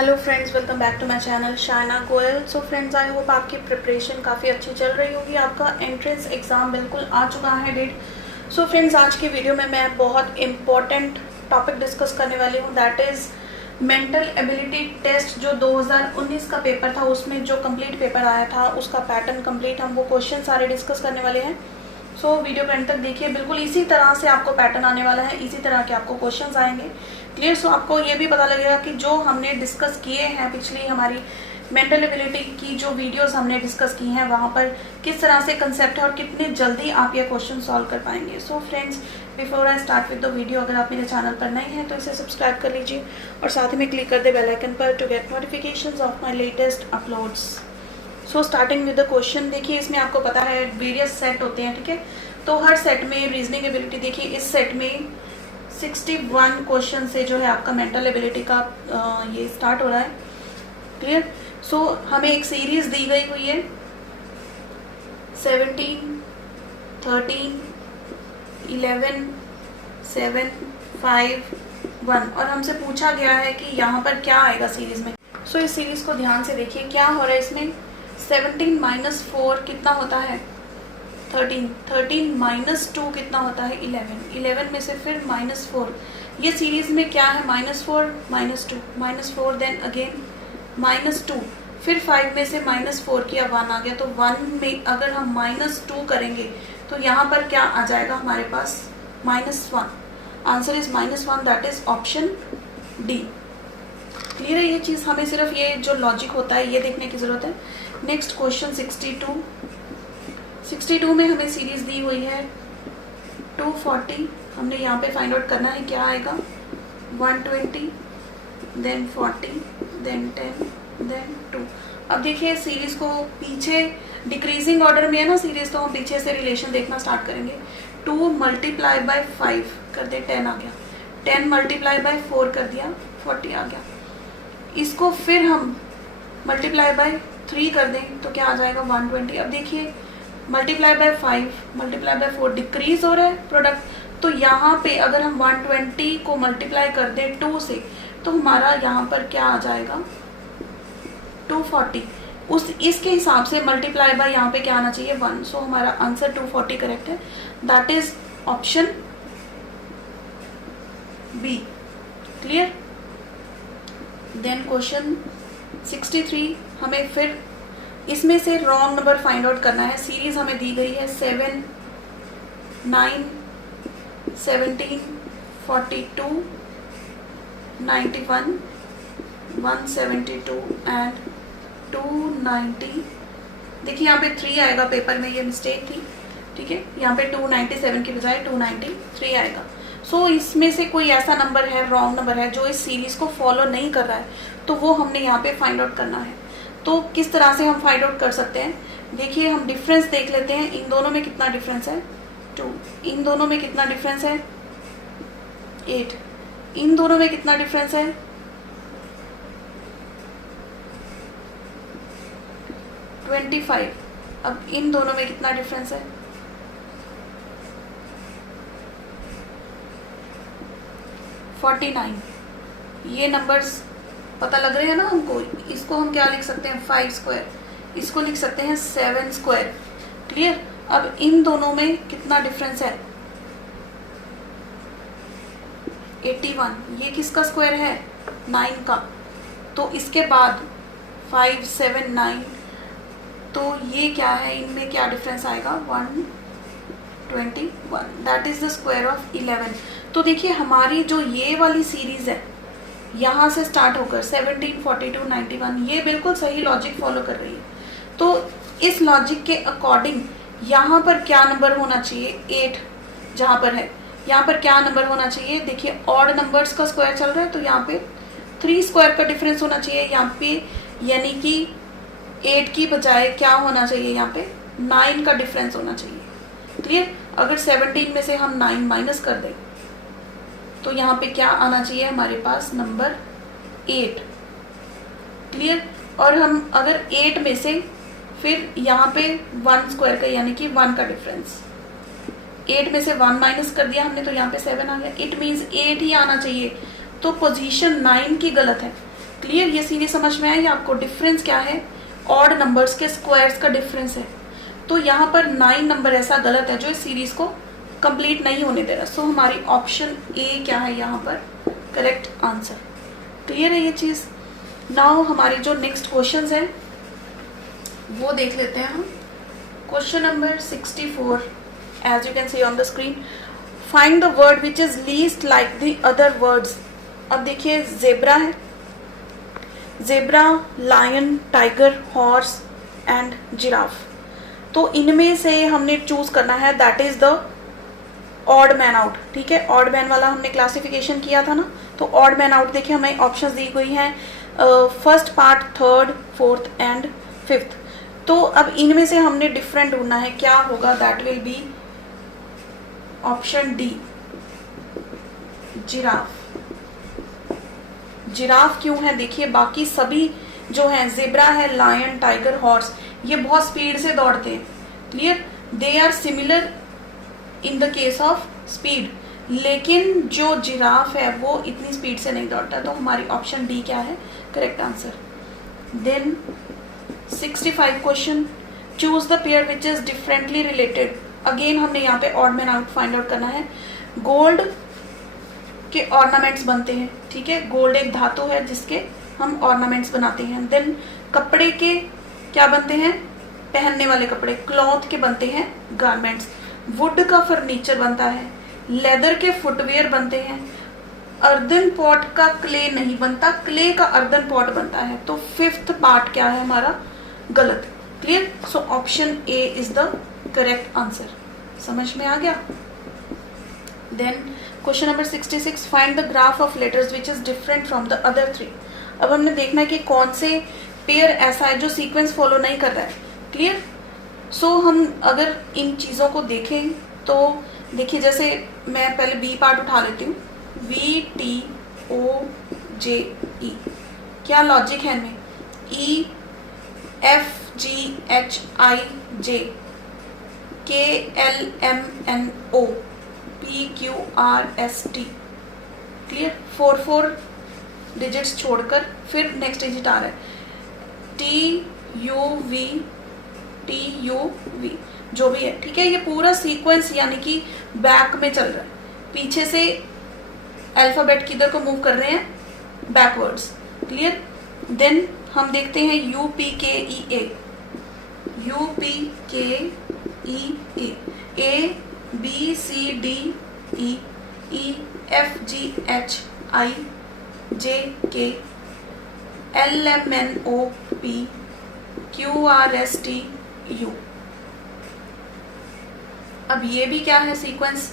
Hello friends, welcome back to my channel Shaina Goyal. So friends, I hope आपकी preparation काफ़ी अच्छी चल रही होगी। आपका एंट्रेंस एग्ज़ाम बिल्कुल आ चुका है डेट। सो फ्रेंड्स, आज की वीडियो में मैं बहुत इम्पॉर्टेंट टॉपिक डिस्कस करने वाली हूँ, that is mental ability test. जो 2019 का पेपर था, उसमें जो कंप्लीट पेपर आया था उसका पैटर्न कंप्लीट, हम वो क्वेश्चन सारे डिस्कस करने वाले हैं। सो वीडियो को एंड तक देखिए, बिल्कुल इसी तरह से आपको पैटर्न आने वाला है, इसी तरह के आपको क्वेश्चंस आएंगे। क्लियर। सो आपको ये भी पता लगेगा कि जो हमने डिस्कस किए हैं पिछली हमारी मेंटल एबिलिटी की जो वीडियोस हमने डिस्कस की हैं, वहाँ पर किस तरह से कंसेप्ट है और कितने जल्दी आप ये क्वेश्चन सॉल्व कर पाएंगे। So friends, before I start with the video, अगर आप मेरे चैनल पर नए हैं तो इसे सब्सक्राइब कर लीजिए और साथ ही में क्लिक कर दे बेल आइकन पर to get notifications of my latest uploads. So starting with the question, देखिए इसमें आपको पता है वेरियस सेट होते हैं, ठीक है। तो हर सेट में रीजनिंग एबिलिटी, देखिए इस सेट में 61 क्वेश्चन से जो है आपका मेंटल एबिलिटी का ये स्टार्ट हो रहा है। क्लियर। सो हमें एक सीरीज दी गई हुई है 17, 13, 11, 7, 5, 1 और हमसे पूछा गया है कि यहाँ पर क्या आएगा सीरीज में। सो इस सीरीज को ध्यान से देखिए, क्या हो रहा है इसमें। 17 माइनस 4 कितना होता है 13, 13 माइनस 2 कितना होता है 11, 11 में से फिर माइनस 4। ये सीरीज में क्या है, -4 -2 -4, देन अगेन -2, फिर 5 में से -4 किया 1 आ गया। तो 1 में अगर हम -2 करेंगे तो यहाँ पर क्या आ जाएगा हमारे पास -1। Answer is -1, that is option D. Clear है ये चीज़, हमें सिर्फ ये जो लॉजिक होता है ये देखने की जरूरत है। नेक्स्ट क्वेश्चन 62 में हमें सीरीज दी हुई है 240। हमने यहाँ पे फाइंड आउट करना है क्या आएगा, 120, देन 40, देन 10, देन 2। अब देखिए सीरीज को पीछे डिक्रीजिंग ऑर्डर में है ना सीरीज, तो हम पीछे से रिलेशन देखना स्टार्ट करेंगे। 2 मल्टीप्लाई बाय 5 कर दे 10 आ गया, 10 मल्टीप्लाई बाय 4 कर दिया 40 आ गया। इसको फिर हम मल्टीप्लाई बाय 3 कर दें तो क्या आ जाएगा 120। अब देखिए multiply by 5 multiply by 4 decrease हो रहा है प्रोडक्ट, तो यहाँ पे अगर हम 120 को मल्टीप्लाई कर दें 2 से तो हमारा यहाँ पर क्या आ जाएगा 240। उस इसके हिसाब से मल्टीप्लाई बाय यहाँ पे क्या आना चाहिए 1। सो हमारा आंसर 240 करेक्ट है, that is option B. Clear. Then question 63, हमें फिर इसमें से रॉन्ग नंबर फाइंड आउट करना है। सीरीज हमें दी गई है 7, 9, 17, 42, 91, 172 एंड 290। देखिए यहाँ पे 3 आएगा, पेपर में ये मिस्टेक थी, ठीक है। यहाँ पे 297 की बजाय 293 आएगा। सो इसमें से कोई ऐसा नंबर है, रॉन्ग नंबर है, जो इस सीरीज को फॉलो नहीं कर रहा है, तो वो हमने यहाँ पे फाइंड आउट करना है। तो किस तरह से हम फाइंड आउट कर सकते हैं, देखिए हम डिफरेंस देख लेते हैं। इन दोनों में कितना डिफरेंस है 2, इन दोनों में कितना डिफरेंस है 8, इन दोनों में कितना डिफरेंस है 25। अब इन दोनों में कितना डिफरेंस है 49। ये नंबर्स पता लग रहे हैं ना हमको। इसको हम क्या लिख सकते हैं 5 स्क्वायर, इसको लिख सकते हैं 7 स्क्वायर। क्लियर। अब इन दोनों में कितना डिफरेंस है 81। ये किसका स्क्वायर है 9 का। तो इसके बाद 5, 7, 9, तो ये क्या है, इनमें क्या डिफरेंस आएगा 121, that is the square of 11। तो देखिए हमारी जो ये वाली सीरीज है यहाँ से स्टार्ट होकर 17, 42, 91, ये बिल्कुल सही लॉजिक फॉलो कर रही है। तो इस लॉजिक के अकॉर्डिंग यहाँ पर क्या नंबर होना चाहिए 8 जहाँ पर है, यहाँ पर क्या नंबर होना चाहिए। देखिए ऑड नंबर्स का स्क्वायर चल रहा है, तो यहाँ पे 3 स्क्वायर का डिफरेंस होना चाहिए यहाँ पे, यानी कि 8 की बजाय क्या होना चाहिए यहाँ पे 9 का डिफरेंस होना चाहिए। क्लियर। अगर 17 में से हम 9 माइनस कर दें तो यहाँ पे क्या आना चाहिए हमारे पास नंबर 8। क्लियर। और हम अगर 8 में से फिर यहाँ पे 1 स्क्वायर का यानी कि 1 का डिफरेंस, 8 में से 1 माइनस कर दिया हमने तो यहाँ पे 7 आ गया। इट मीन्स 8 ही आना चाहिए। तो पोजीशन 9 की गलत है, क्लियर, ये सीरीज समझ में आई आपको? डिफरेंस क्या है? ऑड नंबर्स के स्क्वायर्स का डिफरेंस है। तो यहाँ पर 9 नंबर ऐसा गलत है जो इस सीरीज को कंप्लीट नहीं होने दे रहा। सो हमारी ऑप्शन ए क्या है यहाँ पर करेक्ट आंसर। क्लियर है ये चीज़? नाउ हमारे जो नेक्स्ट क्वेश्चंस हैं वो देख लेते हैं हम। Question number 64 as you can see on the screen, find the word which is least like the other words. अब देखिए जेब्रा है, zebra, lion, tiger, horse and giraffe. तो इनमें से हमने चूज करना है that is the odd man out. ठीक है, ऑड मैन वाला हमने क्लासिफिकेशन किया था ना, तो ऑड मैन आउट देखिए हमें ऑप्शंस दी गई हैं first part, third, fourth and fifth. तो अब इनमें से हमने डिफरेंट ढूंढना है, क्या होगा? That will be option D, giraffe. Giraffe क्यों है? देखिए बाकी सभी जो हैं, जेब्रा है, लायन, टाइगर, हॉर्स, ये बहुत स्पीड से दौड़ते हैं। Clear, they are similar in the case of speed, लेकिन जो जिराफ है वो इतनी स्पीड से नहीं दौड़ता। तो हमारी ऑप्शन डी क्या है correct answer. Then 65 question, choose the pair which is differently related. Again हमने यहाँ पे odd man out find out करना है। गोल्ड के ऑर्नामेंट्स बनते हैं, ठीक है, गोल्ड एक धातु है जिसके हम ऑर्नामेंट्स बनाते हैं। देन कपड़े के क्या बनते हैं? पहनने वाले कपड़े, क्लॉथ के बनते हैं गारमेंट्स। वुड का फर्नीचर बनता है, लेदर के फुटवेयर बनते हैं। अर्दन पॉट का क्ले नहीं बनता, क्ले का अर्दन पॉट बनता है। तो फिफ्थ पार्ट क्या है हमारा गलत। Clear, so option A is the correct answer. समझ में आ गया? Then question number 66, find the graph of letters which is different from the other 3। अब हमने देखना है कि कौन से पेयर ऐसा है जो सीक्वेंस फॉलो नहीं कर रहा है। क्लियर, सो हम अगर इन चीज़ों को देखें तो देखिए, जैसे मैं पहले बी पार्ट उठा लेती हूँ, वी टी ओ जे ई, क्या लॉजिक है इनमें? ई F G H I J, K L M N O, P Q R S T. Clear, 4 digits छोड़कर फिर नेक्स्ट डिजिट आ रहा है, टी यू वी, जो भी है। ठीक है, ये पूरा सीक्वेंस यानी कि बैक में चल रहा है, पीछे से अल्फाबेट किधर को मूव कर रहे हैं? बैकवर्ड्स। क्लियर, देन हम देखते हैं you P K E A, U P K E A B C D E F G H I J K L M N O P Q R S T U. अब ये भी क्या है? Sequence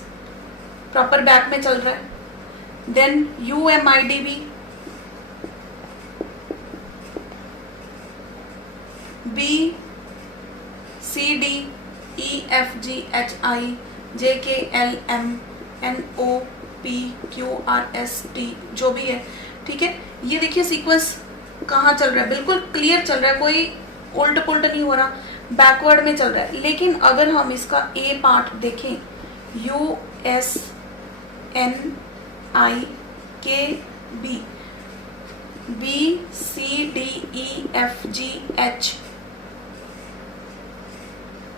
proper back में चल रहा है। Then U M I D B, B C D E F G H I J K L M N O P Q R S T, जो भी है। ठीक है, ये देखिए सीक्वेंस कहाँ चल रहा है? बिल्कुल क्लियर चल रहा है, कोई उल्ट पुल्ट नहीं हो रहा, बैकवर्ड में चल रहा है। लेकिन अगर हम इसका ए पार्ट देखें, U S N I K B, B C D E F G H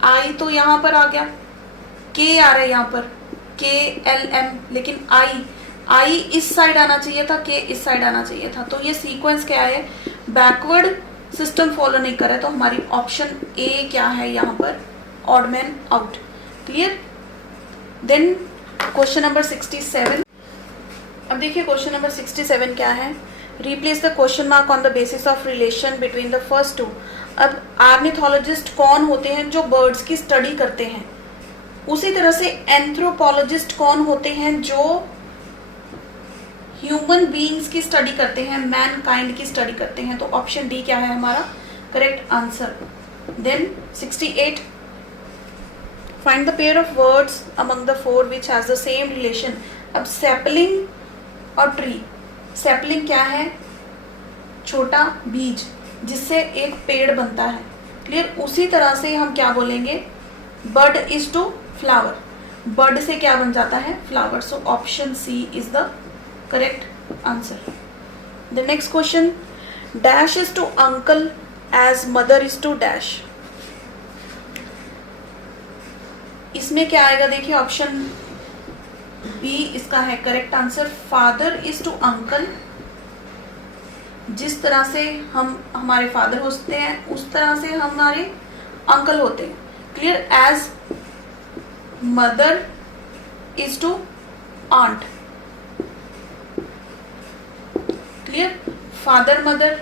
I, तो यहाँ पर आ गया, के आ रहा है यहाँ पर, के एल एम, लेकिन आई इस साइड आना चाहिए था, के इस साइड आना चाहिए था। तो ये सीक्वेंस क्या है? बैकवर्ड सिस्टम फॉलो नहीं कर रहा है। तो हमारी ऑप्शन ए क्या है यहाँ पर? Odd man out. Clear, then question number 67। अब देखिए क्वेश्चन नंबर 67 क्या है? Replace the question mark on the basis of relation between the first two. अब ऑर्निथोलॉजिस्ट कौन होते हैं? जो बर्ड्स की स्टडी करते हैं। उसी तरह से एंथ्रोपोलॉजिस्ट कौन होते हैं? जो ह्यूमन बीइंग्स की स्टडी करते हैं, मैन काइंड की स्टडी करते हैं। तो ऑप्शन डी क्या है हमारा correct answer. Then 68, find the pair of words among the four which has the same relation. अब सैपलिंग और ट्री, सैपलिंग क्या है? छोटा बीज जिससे एक पेड़ बनता है। क्लियर, उसी तरह से हम क्या बोलेंगे? Bird is to flower, bird से क्या बन जाता है? Flower. So option C is the correct answer. The next question, dash is to uncle as mother is to dash. इसमें क्या आएगा देखिए, ऑप्शन बी इसका है correct answer. Father is to uncle, जिस तरह से हम हमारे फादर होते हैं उस तरह से हमारे अंकल होते हैं। Clear. As mother is to aunt. Clear. Father mother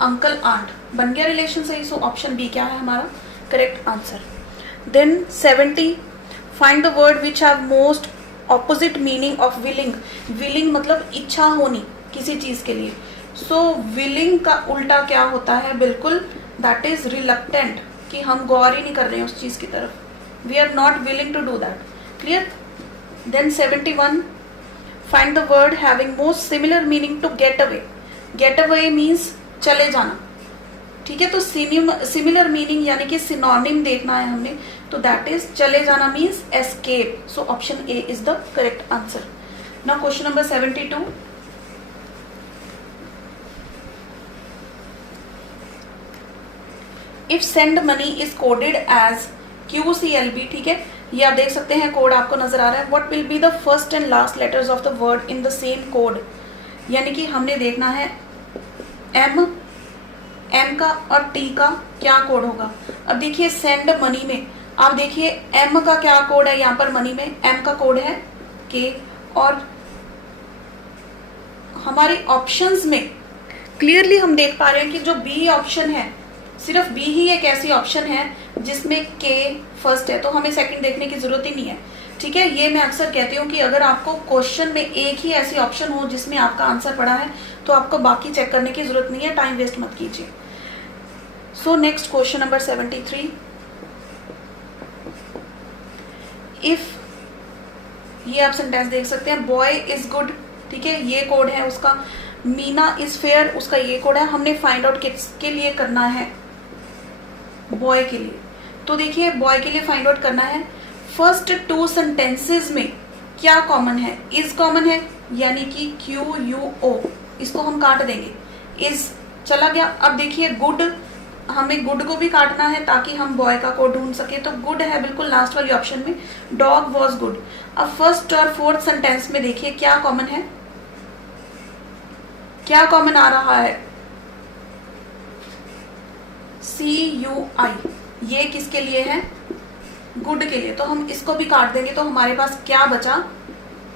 uncle aunt बन गया रिलेशन सही। सो ऑप्शन बी क्या है हमारा correct answer. Then 70, find the word which have most opposite meaning of willing. Willing मतलब इच्छा होनी किसी चीज के लिए। सो विलिंग का उल्टा क्या होता है, बिल्कुल दैट इज रिलक्टेंट, कि हम गौर ही नहीं कर रहे हैं उस चीज की तरफ। We are not willing to do that. Clear. Then 71, find the word having most similar meaning to get away. Get away means चले जाना, ठीक है। तो सिमिलर मीनिंग यानी कि सिनोनिम देखना है हमने, तो दैट इज चले जाना means escape. So option A is the correct answer. Now question number 72, if send money is coded as QCLB, ठीक है, ये आप देख सकते हैं कोड आपको नजर आ रहा है। What will be the first and last letters of the word in the same code. यानी कि हमने देखना है M का और T का क्या कोड होगा। अब देखिए सेंड मनी में आप देखिए M का क्या कोड है, यहाँ पर मनी में M का कोड है K, और हमारे ऑप्शंस में क्लियरली हम देख पा रहे हैं कि जो B ऑप्शन है, सिर्फ B ही एक ऐसी ऑप्शन है जिसमें K फर्स्ट है, तो हमें सेकंड देखने की जरूरत ही नहीं है। ठीक है, ये मैं अक्सर कहती हूँ कि अगर आपको क्वेश्चन में एक ही ऐसी ऑप्शन हो जिसमें आपका आंसर पड़ा है तो आपको बाकी चेक करने की जरूरत नहीं है, टाइम वेस्ट मत कीजिए। So next question number 73, if, ये आप सेंटेंस देख सकते हैं, बॉय इज गुड, ठीक है, ये कोड है उसका। मीना इज फेयर, उसका ये कोड है। हमने फाइंड आउट किसके लिए करना है, बॉय के लिए। तो देखिए बॉय के लिए फाइंड आउट करना है फर्स्ट टू सेंटेंसेस में क्या कॉमन है। इज कॉमन है यानी कि QUO, इसको हम काट देंगे, इज चला गया। अब देखिए गुड, हमें गुड को भी काटना है ताकि हम बॉय का कोड ढूंढ सके, तो गुड है बिल्कुल लास्ट वाली ऑप्शन में। Dog was good. अब फर्स्ट और फोर्थ सेंटेंस में देखिए क्या कॉमन है, क्या कॉमन आ रहा है, CUI, ये किसके लिए है, गुड के लिए। तो हम इसको भी काट देंगे तो हमारे पास क्या बचा,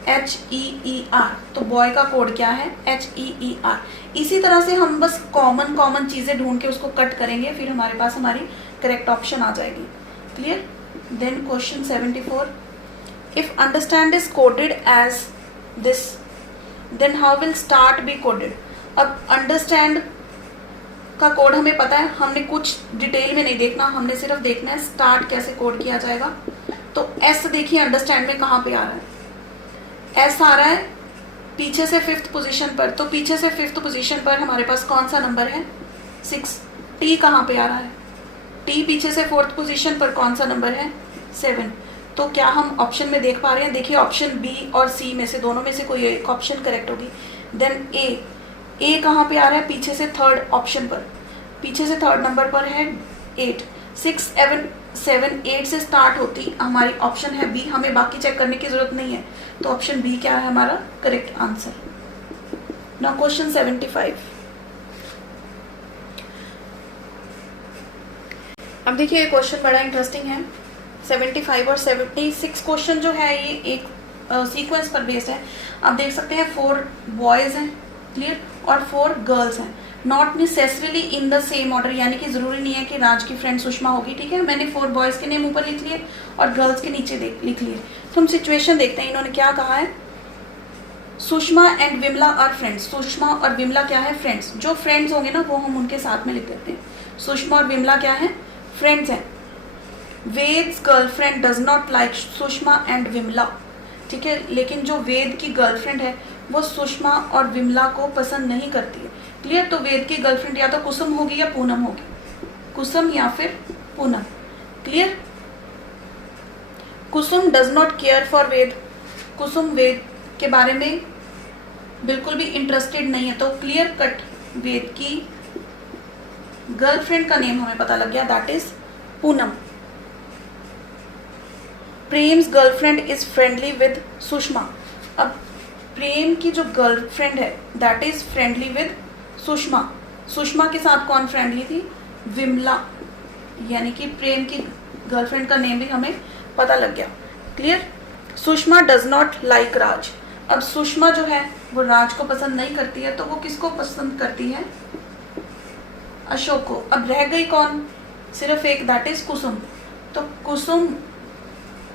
HEER। तो बॉय का कोड क्या है, HEER। इसी तरह से हम बस कॉमन चीजें ढूंढ के उसको कट करेंगे, फिर हमारे पास हमारी करेक्ट ऑप्शन आ जाएगी। Clear. Then question 74, if understand is coded as this then how will start be coded. अब अंडरस्टैंड का कोड हमें पता है, हमने कुछ डिटेल में नहीं देखना, हमने सिर्फ देखना है स्टार्ट कैसे कोड किया जाएगा। तो S देखिए अंडरस्टैंड में कहाँ पे आ रहा है, S आ रहा है पीछे से 5th पोजीशन पर। तो पीछे से 5th पोजीशन पर हमारे पास कौन सा नंबर है, 6। T कहाँ पे आ रहा है, T पीछे से 4th पोजीशन पर कौन सा नंबर है, 7। तो क्या हम ऑप्शन में देख पा रहे हैं, देखिए ऑप्शन B और C में से दोनों में से कोई एक ऑप्शन करेक्ट होगी। देन A कहाँ पे आ रहा है, पीछे से 3rd ऑप्शन पर, पीछे से 3rd नंबर पर है 8। 6 7 8 से स्टार्ट होती हमारी ऑप्शन है B, हमें बाकी चेक करने की जरूरत नहीं है। तो ऑप्शन B क्या है हमारा करेक्ट आंसर। नाउ क्वेश्चन 75, अब देखिए ये क्वेश्चन बड़ा इंटरेस्टिंग है। 75 और 76 क्वेश्चन जो है ये एक सीक्वेंस पर बेस्ड है। आप देख सकते हैं 4 बॉयज हैं, क्लियर, और 4 गर्ल्स हैं। Not necessarily in the same order, यानी कि जरूरी नहीं है कि राज की फ्रेंड सुषमा होगी, ठीक है। मैंने 4 बॉयज के नेम ऊपर लिख लिए और गर्ल्स के नीचे लिख लिए। तो हम सिचुएशन देखते हैं, इन्होंने क्या कहा है, Sushma and Vimla are friends. Sushma और विमला क्या है, फ्रेंड्स। जो फ्रेंड्स होंगे ना वो हम उनके साथ में लिख देते हैं। सुषमा और विमला क्या है, फ्रेंड्स हैं। Ved's girlfriend does not like Sushma and Vimla, ठीक है, लेकिन जो वेद की गर्लफ्रेंड है वो सुषमा और विमला को पसंद नहीं करती है। क्लियर। तो वेद की गर्लफ्रेंड या तो कुसुम होगी या पूनम होगी, कुसुम या फिर Poonam. Clear. Kusum does not care for Ved, Kusum Ved के बारे में बिल्कुल भी इंटरेस्टेड नहीं है। तो क्लियर कट वेद की गर्लफ्रेंड का नेम हमें पता लग गया, that is Poonam. Prem's girlfriend is friendly with Sushma. अब प्रेम की जो गर्लफ्रेंड है that is friendly with Sushma. Sushma के साथ कौन फ्रेंडली थी? विमला। यानी कि प्रेम की गर्लफ्रेंड का नेम भी हमें पता लग गया। Clear? Sushma does not like Raj. अब सुषमा जो है वो राज को पसंद नहीं करती है, तो वो किसको पसंद करती है? अशोक को। अब रह गई कौन? सिर्फ एक, दैट इज कुसुम। तो कुसुम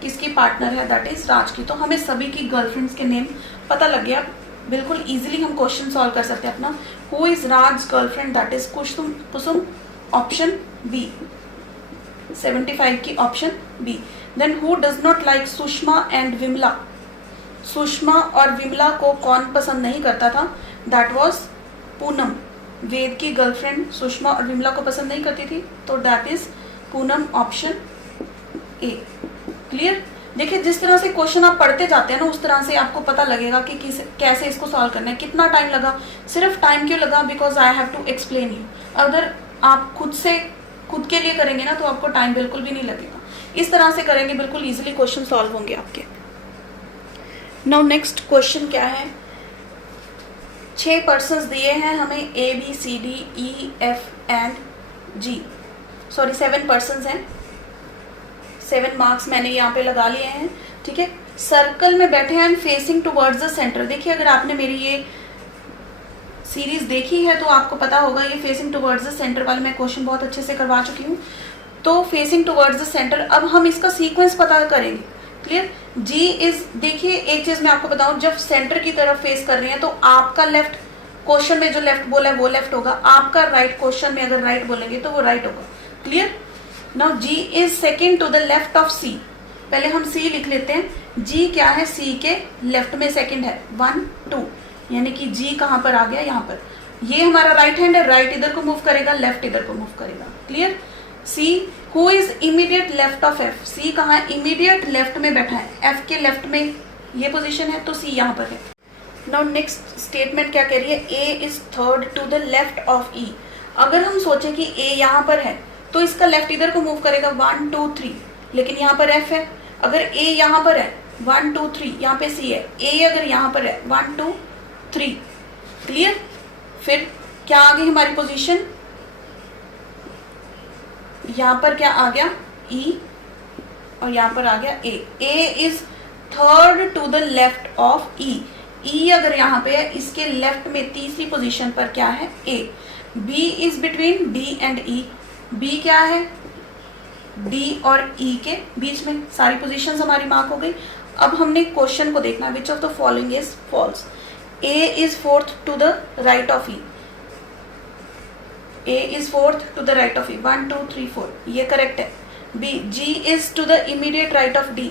किसकी पार्टनर है? दैट इज राज की। तो हमें सभी की गर्लफ्रेंड्स के नेम पता लग गया। बिल्कुल इजीली हम क्वेश्चन सॉल्व कर सकते हैं अपना। Who is Raj girlfriend? That is Kusum. Kusum option B, 75 की option B. Then who does not like Sushma and Vimla. Sushma और विमला को कौन पसंद नहीं करता था? That was Poonam. वेद की गर्लफ्रेंड सुषमा और विमला को पसंद नहीं करती थी, तो that is Poonam option A. Clear? देखिए, जिस तरह से क्वेश्चन आप पढ़ते जाते हैं ना, उस तरह से आपको पता लगेगा कि कैसे इसको सॉल्व करना है। कितना टाइम लगा? सिर्फ टाइम क्यों लगा? Because I have to explain you. अगर आप खुद के लिए करेंगे ना, तो आपको टाइम बिल्कुल भी नहीं लगेगा। इस तरह से करेंगे, बिल्कुल इजीली क्वेश्चन सॉल्व होंगे आपके। नाउ नेक्स्ट क्वेश्चन क्या है? 6 पर्सन्स दिए हैं हमें, A B C D E F and G. Sorry, 7 persons हैं। 7 मार्क्स मैंने यहाँ पे लगा लिए हैं। ठीक है, सर्कल में बैठे हैं फेसिंग टुवर्ड्स द सेंटर। देखिए, अगर आपने मेरी ये सीरीज देखी है तो आपको पता होगा, ये फेसिंग टुवर्ड्स द सेंटर वाले मैं क्वेश्चन बहुत अच्छे से करवा चुकी हूँ। तो फेसिंग टुवर्ड्स द सेंटर, अब हम इसका सीक्वेंस पता करेंगे। क्लियर? जी इज, देखिए एक चीज मैं आपको बताऊं, जब सेंटर की तरफ फेस कर रही है तो आपका लेफ्ट, क्वेश्चन में जो लेफ्ट बोला है वो लेफ्ट होगा, आपका राइट, क्वेश्चन में अगर राइट बोलेंगे तो वो राइट होगा। Clear? Now G is second to the left of C. पहले हम सी लिख लेते हैं। जी क्या है? सी के लेफ्ट में सेकेंड है, 1 2, यानी कि जी कहाँ पर आ गया? यहाँ पर। ये हमारा राइट हैंड है, राइट इधर को मूव करेगा, लेफ्ट इधर को मूव करेगा। Clear? C who is immediate left of F. C कहाँ है? इमीडिएट लेफ्ट में बैठा है, एफ के लेफ्ट में ये पोजीशन है, तो सी यहाँ पर है। नाउ नेक्स्ट स्टेटमेंट क्या कह रही है? A is third to the left of E. अगर हम सोचें कि ए यहाँ पर है तो इसका लेफ्ट इधर को मूव करेगा, 1 2 3, लेकिन यहाँ पर एफ है। अगर ए यहाँ पर है 1 2 3, यहाँ पे सी है। ए अगर यहाँ पर है 1 2 3। क्लियर? फिर क्या आ गई हमारी पोजीशन? यहाँ पर क्या आ गया? ई, और यहाँ पर आ गया A. A is third to the left of E. E अगर यहाँ पे है, इसके लेफ्ट में तीसरी पोजीशन पर क्या है? A. B is between D and E. B क्या है? डी और ई के बीच में। सारी पोजीशंस हमारी मार्क हो गई। अब हमने क्वेश्चन को देखना, which of the following is false. A is fourth to the right of E. A is fourth to the right of E, 1 2 3 4, ये करेक्ट है। B, G is to the immediate right of D,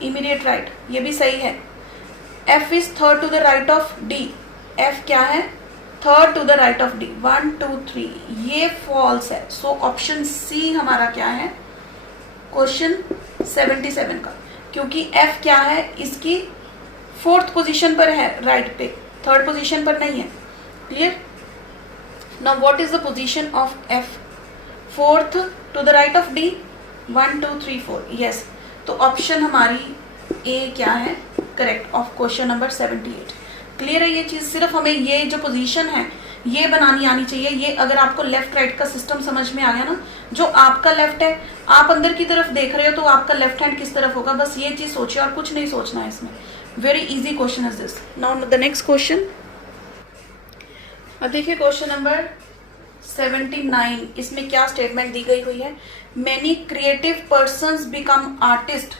immediate right, ये भी सही है। F is third to the right of D, F क्या है? third to the right of D, 1 2 3, ये false है। So ऑप्शन C हमारा क्या है? क्वेश्चन 77 का, क्योंकि F क्या है? इसकी फोर्थ पोजीशन पर है, राइट पे, थर्ड पोजीशन पर नहीं है। Clear? Now what is the position of F? Fourth to the right of D, 1 2 3 4, yes। तो ऑप्शन हमारी ए क्या है? Correct of question number 78। Clear है ये चीज? सिर्फ हमें ये जो पोजीशन है ये बनानी आनी चाहिए। ये अगर आपको लेफ्ट राइट का सिस्टम समझ में आ गया ना, जो आपका लेफ्ट है, आप अंदर की तरफ देख रहे हो तो आपका लेफ्ट हैंड किस तरफ होगा, बस ये चीज सोचिए और कुछ नहीं सोचना है इसमें। Very easy question is this. Now the next question. अब देखिए क्वेश्चन नंबर 79, इसमें क्या स्टेटमेंट दी गई हुई है? Many creative persons become artist.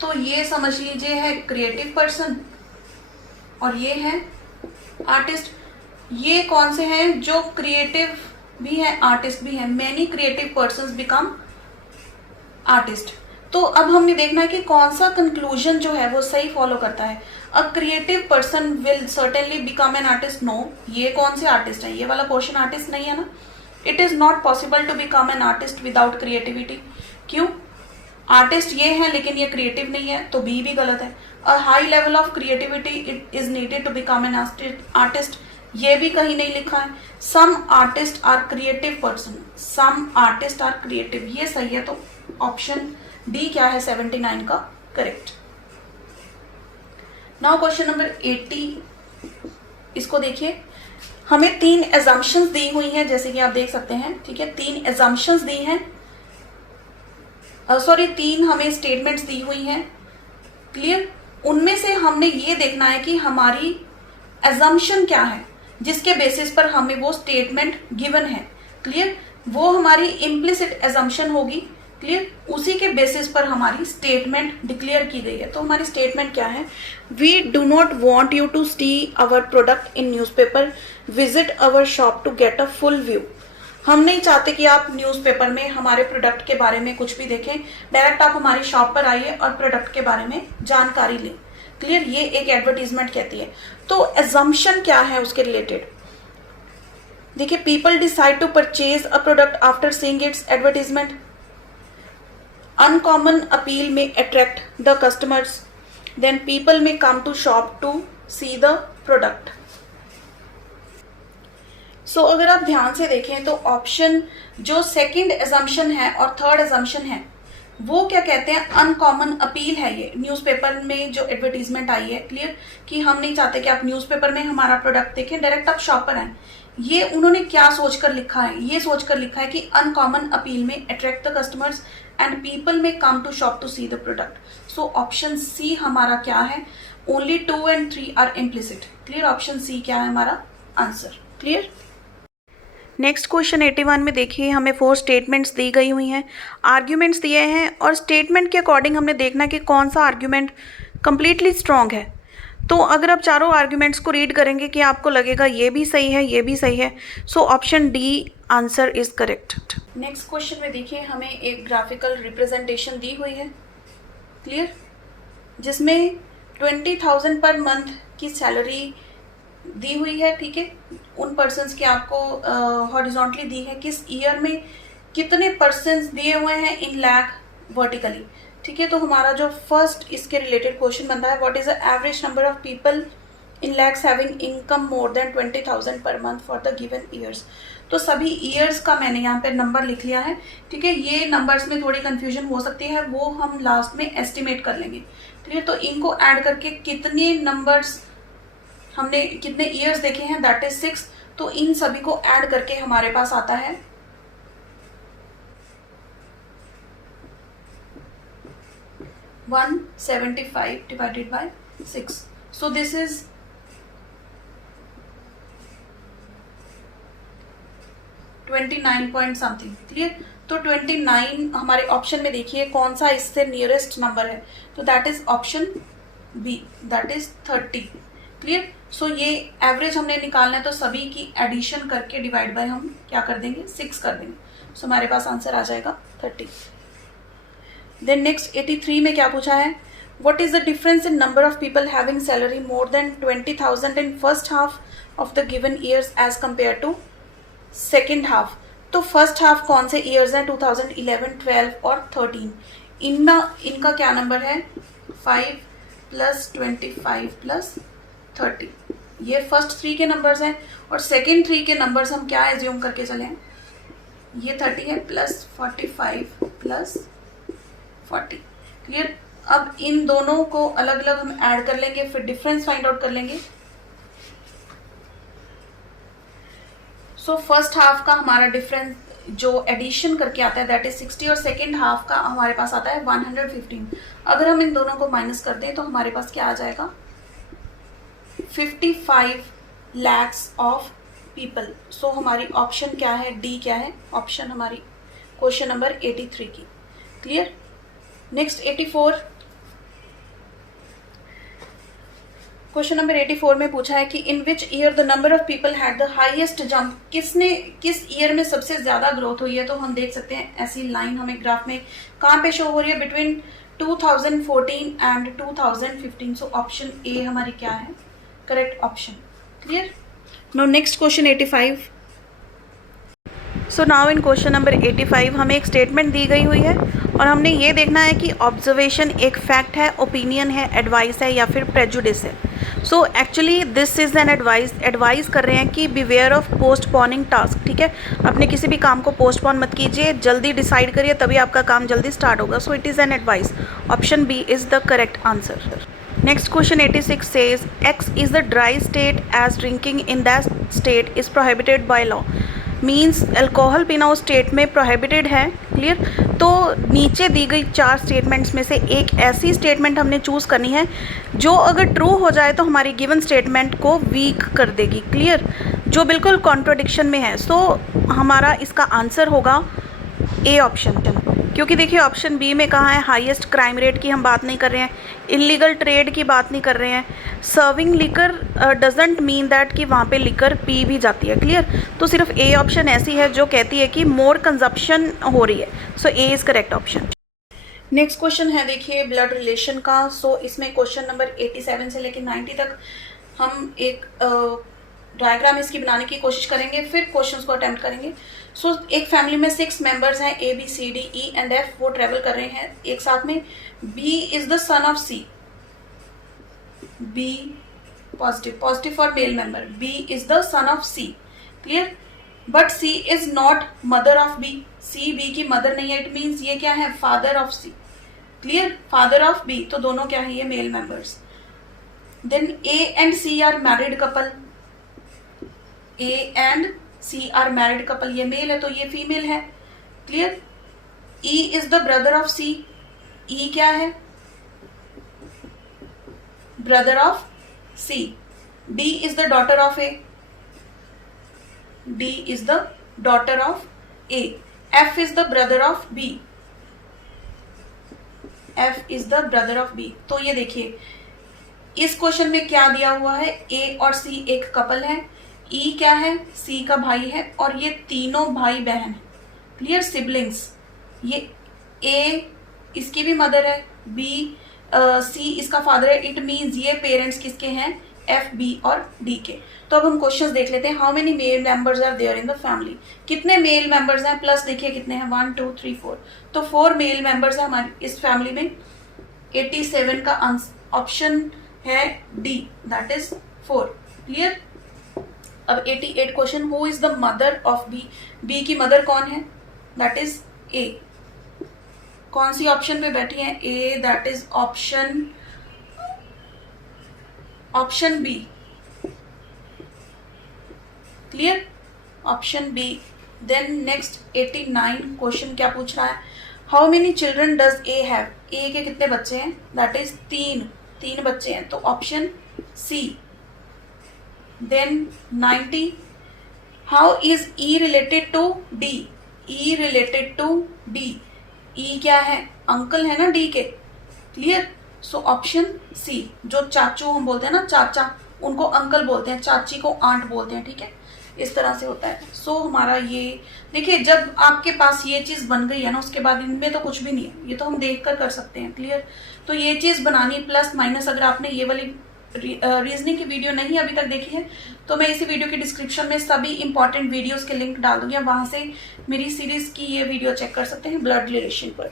तो ये समझ लीजिए है क्रिएटिव पर्सन और ये है आर्टिस्ट। ये कौन से हैं? जो क्रिएटिव भी है, आर्टिस्ट भी है। Many creative persons become artist. तो अब हमने देखना है कि कौन सा कंक्लूजन जो है वो सही फॉलो करता है। A creative person will certainly become an artist. No, ये कौन से आर्टिस्ट है? ये वाला पोर्शन आर्टिस्ट नहीं है ना। It is not possible to become an artist without creativity. क्यों? आर्टिस्ट ये है लेकिन ये क्रिएटिव नहीं है, तो बी भी गलत है। A high level of creativity it is needed to become an artist. ये भी कहीं नहीं लिखा है। Some artist are creative person, some artist are creative, ये सही है। तो ऑप्शन डी क्या है 79 का करेक्ट। नाउ क्वेश्चन नंबर 80, इसको देखिए। हमें 3 एजम्पशंस दी हुई हैं, जैसे कि आप देख सकते हैं, ठीक है। 3 एजम्पशंस दी हैं, 3 हमें स्टेटमेंट्स दी हुई हैं, क्लियर। उनमें से हमने ये देखना है कि हमारी एजम्पशन क्या है, जिसके बेसिस पर हमें वो स्टेटमेंट गिवन है, क्लियर। वो हमारी इम्प्लिसिट एजम्पशन होगी, क्लियर। उसी के बेसिस पर हमारी स्टेटमेंट डिक्लेयर की गई है। तो हमारी स्टेटमेंट क्या है? We do not want you to see our product in newspaper, visit our shop to get a full view. हम नहीं चाहते कि आप न्यूज़पेपर में हमारे प्रोडक्ट के बारे में कुछ भी देखें, डायरेक्ट आप हमारी शॉप पर आइए और प्रोडक्ट के बारे में जानकारी लें, क्लियर। ये एक एडवर्टीजमेंट कहती है। तो एजम्पशन क्या है उसके रिलेटेड? देखिए, people decide to purchase a product after seeing its advertisement. Uncommon appeal may attract the customers, then people may come to shop to see the product. So अगर आप ध्यान से देखें तो ऑप्शन जो सेकंड एजम्पशन है और थर्ड एजम्पशन है, वो क्या कहते हैं? अनकॉमन अपील है। ये न्यूज़पेपर में जो एडवर्टीजमेंट आई है, क्लियर, कि हम नहीं चाहते कि आप न्यूज़पेपर में हमारा प्रोडक्ट देखें, डायरेक्ट आप शॉप पर आए। ये उन्होंने क्या सोचकर लिखा है? ये सोचकर लिखा है कि uncommon appeal may attract the customers and people may come to shop to see the product. So option C हमारा क्या है? Only 2 and 3 are implicit, clear. Option C क्या है हमारा आंसर, क्लियर। नेक्स्ट क्वेश्चन 81 में देखिए, हमें 4 स्टेटमेंट्स दी गई हुई हैं, आर्ग्यूमेंट्स दिए हैं, और स्टेटमेंट के अकॉर्डिंग हमने देखना कि कौन सा आर्ग्यूमेंट कंप्लीटली स्ट्रॉन्ग है। तो अगर आप चारों आर्ग्यूमेंट्स को रीड करेंगे कि आपको लगेगा ये भी सही है, ये भी सही है। So option D answer is correct. Next question में देखिए, हमें एक ग्राफिकल रिप्रेजेंटेशन दी हुई है, क्लियर, जिसमें 20,000 पर मंथ की सैलरी दी हुई है, ठीक है। उन पर्सन्स की आपको हॉरिजॉन्टली दी है, किस ईयर में कितने पर्सन्स दिए हुए हैं इन लैख वर्टिकली, ठीक है। तो हमारा जो फर्स्ट इसके रिलेटेड क्वेश्चन बनता है, what is the average number of people in lakhs having income more than 20,000 per month for the given years. तो सभी ईयर्स का मैंने यहाँ पे नंबर लिख लिया है, ठीक है। ये नंबर्स में थोड़ी कंफ्यूजन हो सकती है, वो हम लास्ट में एस्टिमेट कर लेंगे, ठीक। तो इनको ऐड करके कितने नंबर्स हमने कितने ईयर्स देखे हैं, दैट इज 6। तो इन सभी को ऐड करके हमारे पास आता है 175 divided by 6। So this is 29 point something, clear. तो 29 हमारे ऑप्शन में देखिए कौन सा इससे नियरेस्ट नंबर है, तो that is option B, that is 30, clear. So ये एवरेज हमने निकालना है, तो सभी की एडिशन करके डिवाइड बाय हम क्या कर देंगे, 6 कर देंगे। सो हमारे पास आंसर आ जाएगा 30। देन नेक्स्ट 83 में क्या पूछा है? What is the difference in number of people having salary more than 20,000 in first half of the given years as compare to second half. तो फर्स्ट हाफ कौन से ईयर्स हैं? 2011, 12 और 13। इनका क्या नंबर है? 5 + 25 + 30। ये फर्स्ट 3 के नंबर्स हैं, और सेकेंड 3 के नंबर्स हम क्या एज्यूम करके चले हैं? ये 30 है + 45 + 40, क्लियर। अब इन दोनों को अलग अलग हम ऐड कर लेंगे, फिर डिफरेंस फाइंड आउट कर लेंगे। सो फर्स्ट हाफ का हमारा डिफरेंस जो एडिशन करके आता है दैट इज 60, और सेकेंड हाफ का हमारे पास आता है 115। अगर हम इन दोनों को माइनस कर दें तो हमारे पास क्या आ जाएगा? 55 lakhs ऑफ पीपल। सो हमारी ऑप्शन क्या है? डी क्या है ऑप्शन हमारी क्वेश्चन नंबर 83 की, क्लियर। नेक्स्ट 84, क्वेश्चन नंबर 84 में पूछा है कि in which year the number of people had the highest jump. किस ईयर में सबसे ज्यादा ग्रोथ हुई है? तो हम देख सकते हैं ऐसी लाइन हमें ग्राफ में कहाँ पे शो हो रही है, between 2014 and 2015। So option A हमारी क्या है correct option, clear. No next question 85। So now in question number 85 हमें एक स्टेटमेंट दी गई हुई है, और हमने ये देखना है कि ऑब्जर्वेशन एक फैक्ट है, ओपिनियन है, एडवाइस है या फिर प्रेजुडिस है। So actually this is an advice कर रहे हैं कि बिवेयर ऑफ पोस्टपोनिंग टास्क, ठीक है। अपने किसी भी काम को पोस्टपोन मत कीजिए, जल्दी डिसाइड करिए, तभी आपका काम जल्दी स्टार्ट होगा। So it is an advice. Option B is the correct answer. Next question 86 says X is the dry state as drinking in that state is prohibited by law। Means alcohol पीना उस state में prohibited है। Clear. तो नीचे दी गई 4 statements में से एक ऐसी स्टेटमेंट हमने चूज़ करनी है जो अगर ट्रू हो जाए तो हमारी गिवन स्टेटमेंट को वीक कर देगी। क्लियर। जो बिल्कुल कॉन्ट्रोडिक्शन में है। सो हमारा इसका आंसर होगा ए ऑप्शन, क्योंकि देखिए ऑप्शन बी में कहा है हाईएस्ट क्राइम रेट की हम बात नहीं कर रहे हैं, इलीगल ट्रेड की बात नहीं कर रहे हैं, serving liquor doesn't mean that कि वहाँ पे लिकर पी भी जाती है। क्लियर। तो सिर्फ ए ऑप्शन ऐसी है जो कहती है कि मोर कंजप्शन हो रही है। So A is correct option. Next question है देखिए ब्लड रिलेशन का। सो इसमें क्वेश्चन नंबर 87 से लेकर 90 तक हम एक डायग्राम इसकी बनाने की कोशिश करेंगे, फिर क्वेश्चंस को अटेम्प्ट करेंगे। सो एक फैमिली में 6 मेंबर्स हैं, A, B, C, D, E and F। वो ट्रेवल कर रहे हैं एक साथ में। B is the son of C। B positive for male member. B is the son of C। Clear. But C is not mother of B। C B की मदर नहीं है। इट मीन्स ये क्या है, father of C। Clear. Father of B, तो दोनों क्या है, ये male members. Then A and C are married couple. A and C are married couple. ये मेल है तो ये फीमेल है। Clear. E is the brother of C। E क्या है, brother of C। D is the daughter of A। D is the daughter of A। F is the brother of B। F is the brother of B। तो ये देखिए इस question में क्या दिया हुआ है, A और C एक कपल है, E क्या है, C का भाई है, और ये तीनों भाई बहन है। क्लियर। सिबलिंग्स। ये A इसकी भी मदर है, B C इसका फादर है। इट मीन्स ये पेरेंट्स किसके हैं, F B और D के। तो अब हम क्वेश्चंस देख लेते हैं। How many male members are there in the family. कितने मेल मेंबर्स हैं, प्लस देखिए कितने हैं, 1 2 3 4। तो 4 मेल मेंबर्स हैं हमारी इस फैमिली में। 87 का ऑप्शन है D, दैट इज 4। क्लियर। अब 88 question, who is the mother of B. B की मदर कौन है, दैट इज ए। कौन सी ऑप्शन पे बैठी है, A, that is option B. Clear. Option B. Then next 89 question क्या पूछ रहा है, how many children does A have. A के कितने बच्चे हैं, दैट इज 3 बच्चे हैं, तो option C. Then 90, how is E related to D। E related to D। E क्या है, अंकल है ना D के। क्लियर। So option C. जो चाचू हम बोलते हैं ना, चाचा, उनको अंकल बोलते हैं, चाची को आंट बोलते हैं। ठीक है, इस तरह से होता है। सो हमारा ये देखिए, जब आपके पास ये चीज़ बन गई है ना, उसके बाद इनमें तो कुछ भी नहीं है, ये तो हम देख कर सकते हैं। क्लियर। तो ये चीज़ बनानी प्लस माइनस, अगर आपने ये वाली रीजनिंग की वीडियो नहीं अभी तक देखी है तो मैं इसी वीडियो की डिस्क्रिप्शन में सभी इंपॉर्टेंट वीडियोस के लिंक डाल दूंगी, वहां से मेरी सीरीज की ये वीडियो चेक कर सकते हैं ब्लड रिलेशन पर।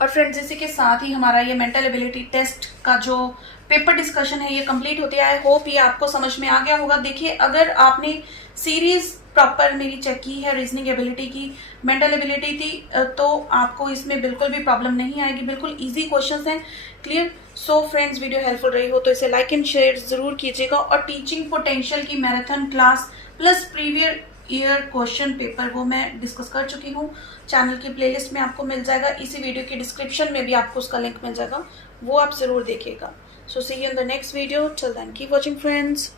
और फ्रेंड्स, इसी के साथ ही हमारा ये मेंटल एबिलिटी टेस्ट का जो पेपर डिस्कशन है ये कंप्लीट होती है। आई होप ये आपको समझ में आ गया होगा। देखिए, अगर आपने सीरीज प्रॉपर मेरी चेक की है, रीजनिंग एबिलिटी की, मेंटल एबिलिटी थी, तो आपको इसमें बिल्कुल भी प्रॉब्लम नहीं आएगी, बिल्कुल इजी क्वेश्चंस हैं। Clear. So friends, video helpful रही हो तो इसे लाइक एंड शेयर जरूर कीजिएगा। और टीचिंग पोटेंशियल की marathon class plus previous year question paper वो मैं डिस्कस कर चुकी हूँ, चैनल की प्लेलिस्ट में आपको मिल जाएगा, इसी वीडियो की डिस्क्रिप्शन में भी आपको उसका लिंक मिल जाएगा, वो आप जरूर देखिएगा। So see you in the next video. Till then keep watching friends.